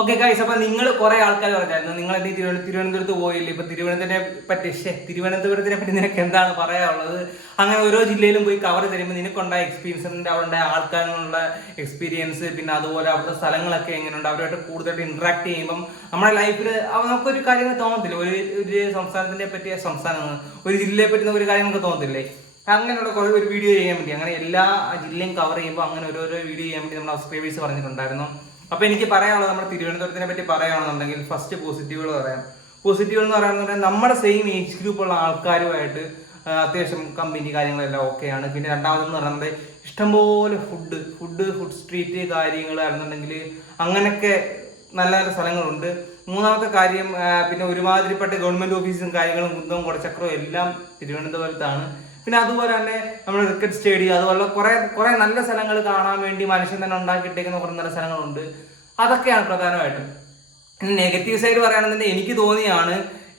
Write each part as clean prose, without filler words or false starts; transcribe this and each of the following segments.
Okay guys, അപ്പൊ നിങ്ങൾ കുറെ ആൾക്കാർ പറഞ്ഞായിരുന്നു നിങ്ങൾ എന്ത് തിരുവനന്തപുരത്ത് പോയില്ല. ഇപ്പൊ തിരുവനന്തപുരത്തിനെ പറ്റി നിനക്ക് എന്താണ് പറയാനുള്ളത്? അങ്ങനെ ഓരോ ജില്ലയിലും പോയി കവർ തരുമ്പോൾ നിനക്കുണ്ടായ എക്സ്പീരിയൻസ്, അവിടെ ആൾക്കാരിനുള്ള എക്സ്പീരിയൻസ്, പിന്നെ അതുപോലെ അവിടുത്തെ സ്ഥലങ്ങളൊക്കെ എങ്ങനെയുണ്ട്, അവരുമായിട്ട് കൂടുതലായിട്ട് ഇന്ററാക്ട് ചെയ്യുമ്പം നമ്മുടെ ലൈഫിൽ നമുക്കൊരു കാര്യങ്ങൾ തോന്നത്തില്ല. ഒരു സംസ്ഥാനത്തിനെ പറ്റിയ ഒരു ജില്ലയെ പറ്റുന്ന ഒരു കാര്യം നമുക്ക് തോന്നത്തില്ലേ? അങ്ങനെയുള്ള കുറെ ഒരു വീഡിയോ ചെയ്യാൻ വേണ്ടി, അങ്ങനെ എല്ലാ ജില്ലയും കവർ ചെയ്യുമ്പോൾ അങ്ങനെ ഓരോരോ വീഡിയോ ചെയ്യാൻ വേണ്ടി നമ്മൾ സബ്സ്ക്രൈബേഴ്സ് പറഞ്ഞിട്ടുണ്ടായിരുന്നു. അപ്പൊ എനിക്ക് പറയാനുള്ളത്, നമ്മുടെ തിരുവനന്തപുരത്തിനെ പറ്റി പറയുകയാണെന്നുണ്ടെങ്കിൽ ഫസ്റ്റ് പോസിറ്റീവുകൾ പറയാം. പോസിറ്റീവ് എന്ന് പറയുന്നത് നമ്മുടെ സെയിം ഏജ് ഗ്രൂപ്പുള്ള ആൾക്കാരുമായിട്ട് അത്യാവശ്യം കമ്പനി കാര്യങ്ങളെല്ലാം ഓക്കെയാണ്. പിന്നെ രണ്ടാമതെന്ന് പറയുന്നത് ഇഷ്ടംപോലെ ഫുഡ് സ്ട്രീറ്റ് കാര്യങ്ങളാണെന്നുണ്ടെങ്കിൽ അങ്ങനെയൊക്കെ നല്ല നല്ല സ്ഥലങ്ങളുണ്ട്. മൂന്നാമത്തെ കാര്യം, പിന്നെ ഒരുമാതിരിപ്പെട്ട ഗവൺമെന്റ് ഓഫീസും കാര്യങ്ങളും കുന്തവും കുടച്ചക്രവും എല്ലാം തിരുവനന്തപുരത്താണ്. പിന്നെ അതുപോലെ തന്നെ നമ്മുടെ ക്രിക്കറ്റ് സ്റ്റേഡിയം, അതുപോലെ കുറെ നല്ല സ്ഥലങ്ങൾ കാണാൻ വേണ്ടി മനുഷ്യൻ തന്നെ ഉണ്ടാക്കിയിട്ടേക്കുന്ന കുറെ നല്ല സ്ഥലങ്ങളുണ്ട്. അതൊക്കെയാണ് പ്രധാനമായിട്ടും. നെഗറ്റീവ് സൈഡ് പറയുകയാണെന്നുണ്ടെങ്കിൽ എനിക്ക് തോന്നിയാണ്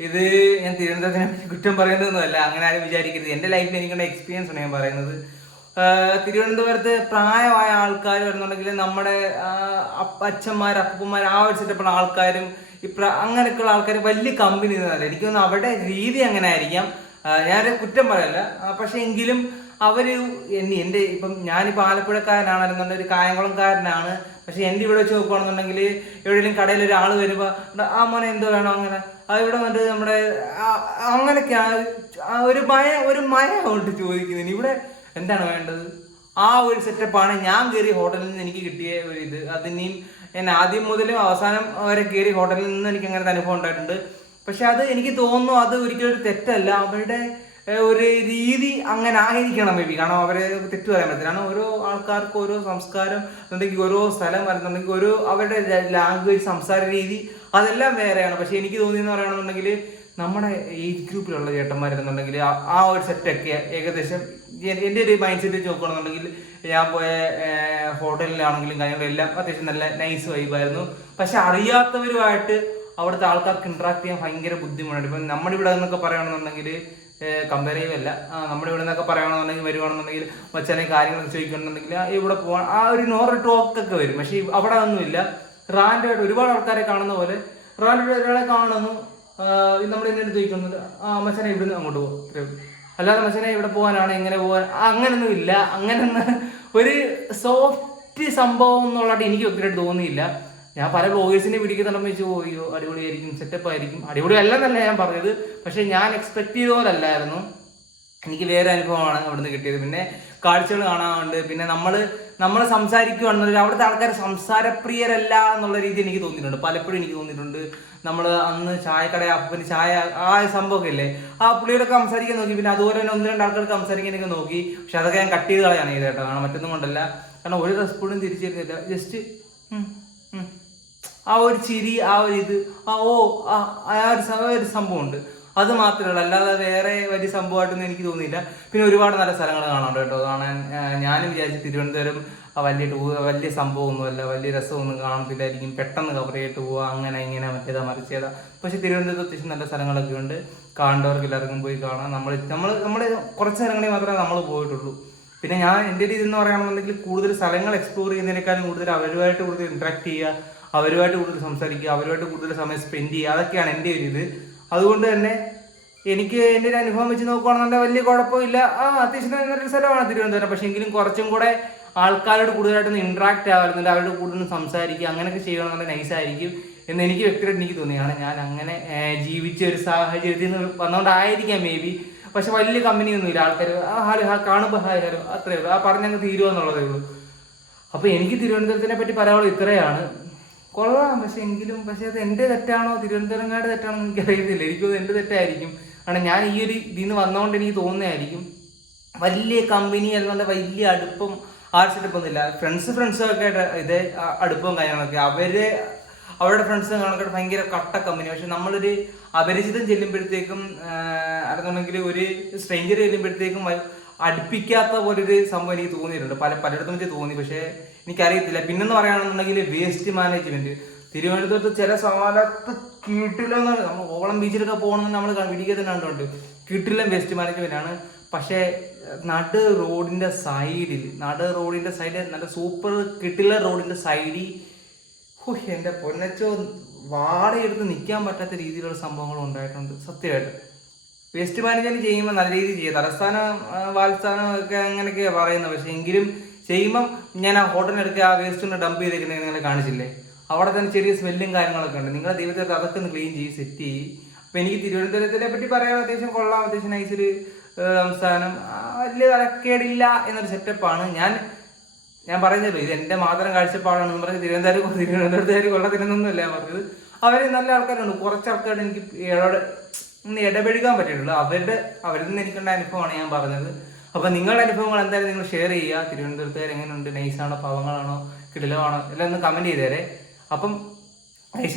ഇത്, ഞാൻ തിരുവനന്തപുരത്തിനെ പറ്റി കുറ്റം പറയുന്നതൊന്നുമല്ല, അങ്ങനെ ആരും വിചാരിക്കരുത്. എൻ്റെ ലൈഫിൽ എനിക്കുള്ള എക്സ്പീരിയൻസ് ആണ് ഞാൻ പറയുന്നത്. തിരുവനന്തപുരത്ത് പ്രായമായ ആൾക്കാർ വരുന്നുണ്ടെങ്കിൽ നമ്മുടെ അച്ഛന്മാർ അപ്പന്മാർ ആ ഒരു സെറ്റപ്പുള്ള ആൾക്കാരും അങ്ങനെയൊക്കെയുള്ള ആൾക്കാർ വലിയ കമ്പനി എന്നല്ല. എനിക്ക് തോന്നുന്നു അവരുടെ രീതി അങ്ങനെ ആയിരിക്കാം. ഞാനൊരു കുറ്റം പറയല്ല, പക്ഷെ എങ്കിലും അവര് എൻ്റെ ഇപ്പം ഞാനിപ്പോൾ ആലപ്പുഴക്കാരനാണെന്നുണ്ടെങ്കിൽ ഒരു കായംകുളംകാരനാണ്. പക്ഷെ എൻ്റെ ഇവിടെ വെച്ച് നോക്കുകയാണെന്നുണ്ടെങ്കിൽ എവിടെയെങ്കിലും കടയിൽ ഒരാൾ വരുമ്പോൾ ആ മോനെ എന്തോ വേണോ അങ്ങനെ ഇവിടെ വന്നിട്ട് നമ്മുടെ അങ്ങനെയൊക്കെ ഒരു മയ കൊണ്ട് ചോദിക്കുന്നതിന് ഇവിടെ എന്താണ് വേണ്ടത്, ആ ഒരു സെറ്റപ്പാണ് ഞാൻ കയറിയ ഹോട്ടലിൽ നിന്ന് എനിക്ക് കിട്ടിയ ഒരു ഇത്. അതിനെയും ഞാൻ ആദ്യം മുതലും അവസാനം വരെ കയറിയ ഹോട്ടലിൽ നിന്ന് എനിക്ക് അങ്ങനത്തെ അനുഭവം ഉണ്ടായിട്ടുണ്ട്. പക്ഷെ അത് എനിക്ക് തോന്നുന്നു അത് ഒരിക്കലും ഒരു തെറ്റല്ല. അവരുടെ ഒരു രീതി അങ്ങനെ ആയിരിക്കണം മേ ബി. കാരണം അവരെ തെറ്റു പറയാൻ പറ്റില്ല. കാരണം ഓരോ ആൾക്കാർക്ക് ഓരോ സംസ്കാരം എന്നുണ്ടെങ്കിൽ ഓരോ സ്ഥലം വരുന്നുണ്ടെങ്കിൽ ഓരോ അവരുടെ ലാംഗ്വേജ്, സംസാര രീതി അതെല്ലാം വേറെയാണ്. പക്ഷെ എനിക്ക് തോന്നിയെന്ന് പറയുകയാണെന്നുണ്ടെങ്കിൽ നമ്മുടെ ഏജ് ഗ്രൂപ്പിലുള്ള ചേട്ടന്മാരെന്നുണ്ടെങ്കിൽ ആ ഒരു സെറ്റൊക്കെ ഏകദേശം എൻ്റെ ഒരു മൈൻഡ് സെറ്റ് വെച്ച് നോക്കുകയാണെന്നുണ്ടെങ്കിൽ ഞാൻ പോയ ഹോട്ടലിലാണെങ്കിലും കാര്യങ്ങളെല്ലാം അത്യാവശ്യം നല്ല നൈസ് വൈബായിരുന്നു. പക്ഷെ അറിയാത്തവരുമായിട്ട് അവിടുത്തെ ആൾക്കാർക്ക് ഇന്ററാക്ട് ചെയ്യാൻ ഭയങ്കര ബുദ്ധിമുട്ടുണ്ട്. ഇപ്പം നമ്മുടെ ഇവിടെ നിന്നൊക്കെ പറയുകയാണെന്നുണ്ടെങ്കിൽ കമ്പയർ ചെയ്യുമല്ല, നമ്മുടെ ഇവിടെ നിന്നൊക്കെ പറയുകയാണെന്നുണ്ടെങ്കിൽ വരുവാണെന്നുണ്ടെങ്കിൽ ചില കാര്യങ്ങളൊക്കെ ചോദിക്കുകയാണെന്നുണ്ടെങ്കിൽ ഇവിടെ പോകാൻ ആ ഒരു നോർമൽ ടോക്കൊക്കെ വരും. പക്ഷേ അവിടെ ഒന്നുമില്ല. റാൻഡായിട്ട് ഒരുപാട് ആൾക്കാരെ കാണുന്ന പോലെ റാൻഡായിട്ട് ഒരാളെ കാണുന്നു, നമ്മുടെ ഇങ്ങനെ ചോദിക്കുന്നത് മച്ചനെ ഇവിടുന്ന് അങ്ങോട്ട് പോകും, അല്ലാതെ മച്ചനെ ഇവിടെ പോകാനാണ് എങ്ങനെ പോകാൻ, അങ്ങനൊന്നും ഇല്ല. അങ്ങനൊന്നും ഒരു സോഫ്റ്റ് സംഭവം എന്നുള്ളതായിട്ട് എനിക്ക് ഒത്തിരിയായിട്ട് തോന്നിയില്ല. ഞാൻ പല ബ്ലോഗേഴ്സിനെ പിടിക്കുന്നുണ്ടെന്ന് വെച്ച് പോയോ അടിപൊളിയായിരിക്കും, സെറ്റപ്പ് ആയിരിക്കും, അടിപൊളി അല്ലെന്നല്ല ഞാൻ പറഞ്ഞത്. പക്ഷെ ഞാൻ എക്സ്പെക്ട് ചെയ്ത പോലെ അല്ലായിരുന്നു. എനിക്ക് വേറെ അനുഭവമാണ് അവിടുന്ന് കിട്ടിയത്. പിന്നെ കാഴ്ചകൾ കാണാറുണ്ട്. പിന്നെ നമ്മൾ സംസാരിക്കുകയാണെന്നുണ്ടെങ്കിൽ അവിടുത്തെ ആൾക്കാർ സംസാരപ്രിയരല്ല എന്നുള്ള രീതി എനിക്ക് തോന്നിയിട്ടുണ്ട്. പലപ്പോഴും എനിക്ക് തോന്നിയിട്ടുണ്ട്. നമ്മൾ അന്ന് ചായക്കട അപ്പന് ചായ ആ സംഭവമൊക്കെ ഇല്ലേ, ആ പുള്ളിയോടൊക്കെ സംസാരിക്കാൻ നോക്കി. പിന്നെ അതുപോലെ തന്നെ ഒന്ന് രണ്ട് ആൾക്കാർക്ക് സംസാരിക്കാനൊക്കെ നോക്കി. പക്ഷെ അതൊക്കെ ഞാൻ കട്ട് ചെയ്ത് കളയാണ് ചെയ്തത് കേട്ടോ. കാരണം മറ്റൊന്നും കൊണ്ടല്ല, കാരണം ഒരു റെസ്പോണ്ടും തിരിച്ചിരുന്നില്ല. ജസ്റ്റ് ആ ഒരു ചിരി, ആ ഒരു ഇത്, ഒരു സംഭവമുണ്ട്. അത് മാത്രമേ ഉള്ളൂ, അല്ലാതെ വേറെ വലിയ സംഭവമായിട്ടൊന്നും എനിക്ക് തോന്നിയില്ല. പിന്നെ ഒരുപാട് നല്ല സ്ഥലങ്ങൾ കാണാറുണ്ട് കേട്ടോ. കാണാൻ ഞാനും വിചാരിച്ചു തിരുവനന്തപുരം വലിയ സംഭവമൊന്നുമല്ല, വലിയ രസമൊന്നും കാണത്തില്ലായിരിക്കും, പെട്ടെന്ന് കവർ ചെയ്തിട്ട് പോവുക, അങ്ങനെ ഇങ്ങനെ മറ്റേതാ മറിച്ചേതാ. പക്ഷെ തിരുവനന്തപുരത്ത് അത്യാവശ്യം നല്ല സ്ഥലങ്ങളൊക്കെ ഉണ്ട്, കാണേണ്ടവർക്ക് എല്ലാവർക്കും പോയി കാണാം. നമ്മൾ കുറച്ച് സ്ഥലങ്ങളിൽ മാത്രമേ നമ്മൾ പോയിട്ടുള്ളൂ. പിന്നെ ഞാൻ എൻ്റെ രീതി എന്ന് പറയുകയാണെന്നുണ്ടെങ്കിൽ കൂടുതൽ സ്ഥലങ്ങൾ എക്സ്പ്ലോർ ചെയ്യുന്നതിനേക്കാളും കൂടുതൽ അവരുമായിട്ട് കൂടുതൽ ഇന്ററാക്ട് ചെയ്യുക, അവരുമായിട്ട് കൂടുതൽ സംസാരിക്കുക, അവരുമായിട്ട് കൂടുതൽ സമയം സ്പെൻഡ് ചെയ്യുക, അതൊക്കെയാണ് എൻ്റെ ഒരു ഇത്. അതുകൊണ്ട് തന്നെ എനിക്ക് എൻ്റെ ഒരു അനുഭവം വെച്ച് നോക്കുകയാണെന്നുണ്ടെങ്കിൽ വലിയ കുഴപ്പമില്ല. അത്യാവശ്യം നല്ലൊരു സ്ഥലമാണ് തിരുവനന്തപുരം. പക്ഷേ എങ്കിലും കുറച്ചും കൂടെ ആൾക്കാരോട് കൂടുതലായിട്ടൊന്ന് ഇന്ററാക്ട് ആവുന്നില്ല, അവരോട് കൂടുതൽ സംസാരിക്കുക, അങ്ങനെയൊക്കെ ചെയ്യണമെന്നുള്ള നൈസായിരിക്കും എന്ന് എനിക്ക് വ്യക്തിയായിട്ട് എനിക്ക് തോന്നിയാണ്. ഞാൻ അങ്ങനെ ജീവിച്ച ഒരു സാഹചര്യത്തിൽ നിന്ന് വന്നുകൊണ്ടായിരിക്കാം മേ ബി. പക്ഷെ വലിയ കമ്പനിയൊന്നുമില്ല. ആൾക്കാർ കാണുമ്പോൾ ഹായ് ഹലോ അത്രയേ ഉള്ളൂ, പറഞ്ഞങ്ങ് തീരുക എന്നുള്ളതേ ഉള്ളൂ. അപ്പോൾ എനിക്ക് തിരുവനന്തപുരത്തിനെ പറ്റി പറയാനുള്ളത് ഇത്രയാണ്. കൊള്ളാം, പക്ഷെ അത് എൻ്റെ തെറ്റാണോ തിരുവനന്തപുരംകാരുടെ തെറ്റാണോ എനിക്ക് അറിയത്തില്ല. എനിക്കത് എൻ്റെ തെറ്റായിരിക്കും. കാരണം ഞാൻ ഈ ഒരു ഇതിൽ നിന്ന് വന്നതുകൊണ്ട് എനിക്ക് തോന്നുന്നതായിരിക്കും. വലിയ കമ്പനി അതുകൊണ്ട് വലിയ അടുപ്പം ആ സെറ്റപ്പൊന്നുമില്ല. ഫ്രണ്ട്സൊക്കെ ഇതേ അടുപ്പവും കാര്യങ്ങളൊക്കെ അവരുടെ ഫ്രണ്ട്സ് കണക്കിട്ട് ഭയങ്കര കട്ട കമ്പനി. പക്ഷെ നമ്മളൊരു അപരിചിതം ചെല്ലുമ്പോഴത്തേക്കും അതെന്നുണ്ടെങ്കിൽ ഒരു സ്ട്രേഞ്ചർ ചെല്ലുമ്പോഴത്തേക്കും അടുപ്പിക്കാത്ത പോലൊരു സംഭവം എനിക്ക് തോന്നിയിട്ടുണ്ട്. പലയിടത്തും വെച്ച് തോന്നി. പക്ഷേ എനിക്കറിയത്തില്ല. പിന്നെന്ന് പറയുകയാണെന്നുണ്ടെങ്കിൽ വേസ്റ്റ് മാനേജ്മെന്റ് തിരുവനന്തപുരത്ത് ചില സ്ഥലത്ത് കിട്ടില്ലെന്ന്, നമ്മൾ ഓളം ബീച്ചിലൊക്കെ പോകണമെന്ന് നമ്മൾ വീഡിയോ തന്നെ കണ്ടുകൊണ്ട് കിട്ടില്ല വേസ്റ്റ് മാനേജ്മെന്റ് ആണ്. പക്ഷേ നട റോഡിന്റെ സൈഡിൽ നല്ല സൂപ്പർ കിട്ടില്ല റോഡിന്റെ സൈഡിൽ എന്റെ പൊന്നച്ചോ, വാടയെടുത്ത് നിൽക്കാൻ പറ്റാത്ത രീതിയിലുള്ള സംഭവങ്ങൾ ഉണ്ടായിട്ടുണ്ട് സത്യമായിട്ട്. വേസ്റ്റ് മാനേജ്മെന്റ് ചെയ്യുമ്പോൾ നല്ല രീതിയിൽ ചെയ്യുക, തലസ്ഥാനം വാൽസ്ഥാനം ഒക്കെ അങ്ങനെയൊക്കെയാണ് പറയുന്നത്. പക്ഷെ എങ്കിലും ചെയ്യുമ്പം ഞാൻ ആ ഹോട്ടലിനെടുക്കുക ആ വേസ്റ്റ് ഒന്ന് ഡംപ് ചെയ്തേക്കുന്നത് നിങ്ങളെ കാണിച്ചില്ലേ, അവിടെ തന്നെ ചെറിയ സ്മെല്ലും കാര്യങ്ങളൊക്കെ ഉണ്ട്. നിങ്ങളെ ദൈവത്തെ അതൊക്കെ ഒന്ന് ക്ലീൻ ചെയ്ത് സെറ്റ് ചെയ്യും. അപ്പം എനിക്ക് തിരുവനന്തപുരത്തിനെ പറ്റി പറയാൻ അത്യാവശ്യം കൊള്ളാം, അത്യാവശ്യം നൈസൊരു സംസ്ഥാനം, വലിയ തലക്കേടില്ല എന്നൊരു സെറ്റപ്പാണ്. ഞാൻ പറഞ്ഞല്ലോ, ഇത് എൻ്റെ മാത്രം കാഴ്ചപ്പാടാണെന്ന് പറഞ്ഞ് തിരുവനന്തപുരത്തുകാർ കൊള്ളത്തിനൊന്നുമല്ല പറഞ്ഞത്. അവർ നല്ല ആൾക്കാരുണ്ട്, കുറച്ച് ആൾക്കാരുടെ എനിക്ക് ഒന്ന് ഇടപെഴുകാൻ പറ്റിയിട്ടുള്ളൂ. അവരിൽ നിന്ന് എനിക്കുള്ള അനുഭവമാണ് ഞാൻ പറഞ്ഞത്. അപ്പം നിങ്ങളുടെ അനുഭവങ്ങൾ എന്തായാലും നിങ്ങൾ ഷെയർ ചെയ്യുക. തിരുവനന്തപുരത്തുകാർ എങ്ങനെയുണ്ട്, നൈസാണോ, പാവങ്ങളാണോ, കിടിലമാണോ എല്ലാം ഒന്ന് കമൻറ്റ് ചെയ്തേരെ. അപ്പം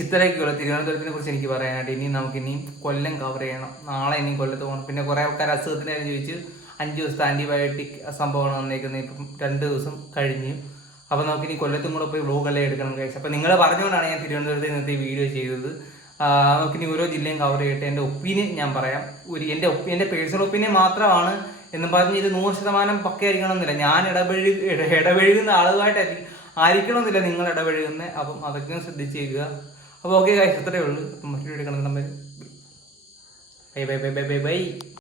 ഇത്രയൊക്കെയുള്ളൂ തിരുവനന്തപുരത്തിനെ കുറിച്ച് എനിക്ക് പറയാനായിട്ട്. നമുക്കിനിയും കൊല്ലം കവർ ചെയ്യണം. നാളെ ഇനിയും കൊല്ലത്ത് പോകണം. പിന്നെ കുറേ ആൾക്കാർ അസുഖത്തിനെ ചോദിച്ച് 5 ദിവസത്തെ ആൻറ്റിബയോട്ടിക് സംഭവമാണ് വന്നേക്കുന്നത്. ഇപ്പം 2 ദിവസം കഴിഞ്ഞു. അപ്പോൾ നമുക്കിനി കൊല്ലത്തും കൂടെ പോയി വ്ലോഗെല്ലാം എടുക്കണം കഴിച്ചു. അപ്പോൾ നിങ്ങൾ പറഞ്ഞുകൊണ്ടാണ് ഞാൻ തിരുവനന്തപുരത്ത് ഇന്നത്തെ വീഡിയോ ചെയ്തത്. നമുക്കിനി ഓരോ ജില്ലയും കവർ ചെയ്യട്ടെ. എൻ്റെ ഒപ്പീനിയൻ ഞാൻ പറയാം. എൻ്റെ പേഴ്സണൽ ഒപ്പീനിയൻ മാത്രമാണ് എന്ന് പറഞ്ഞ് ഇത് 100% പക്കയായിരിക്കണം എന്നില്ല. ഞാൻ ഇടപഴകുന്ന ആളുമായിട്ട് ആയിരിക്കണമെന്നില്ല നിങ്ങൾ ഇടപഴകുന്നത്. അപ്പം അതൊക്കെ ശ്രദ്ധിച്ചേക്കുക. അപ്പോൾ ഓക്കെ ഗൈസ്, അത്രയേ ഉള്ളൂ. മറ്റൊരു വീഡിയോ കാണുന്ന number. Bye bye bye bye bye bye.